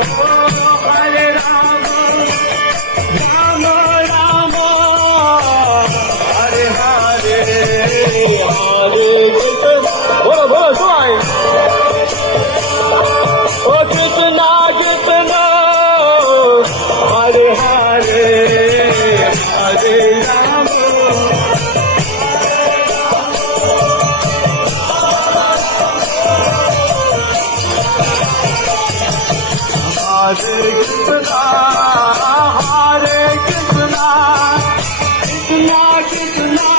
Hare Rama, Rama Rama, Hare Hare, Hare Krishna. बोलो बोलो सुनाई. ओ Krishna Krishna, Hare Hare, Hare Rama. Hare Krishna, Hare Krishna, Krishna Krishna,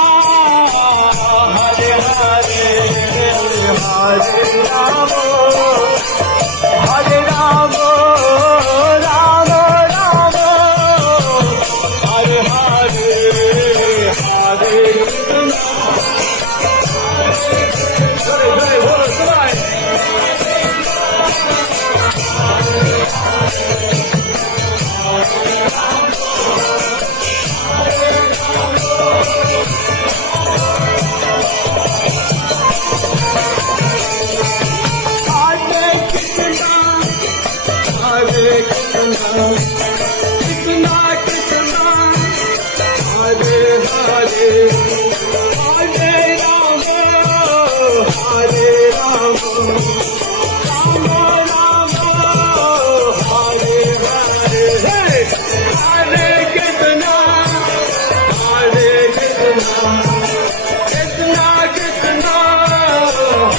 Hare Hare, Hare Rama, Hare Rama, Rama Rama, Hare Hare, Hare Krishna. Jai Jai Bolo Sunai. Hare Krishna, Hare Krishna, Krishna Krishna, Hare Hare, Hare Rama, Hare Rama, Rama Rama, Hare Hare. Hey! Hare Krishna, Hare Krishna, Krishna Krishna,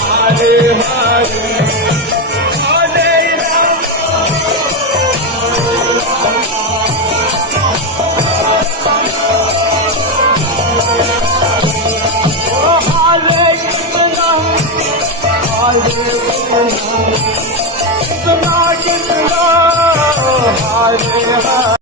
Hare Hare, Hare Hare Krishna, Hare Krishna, Hare Hare.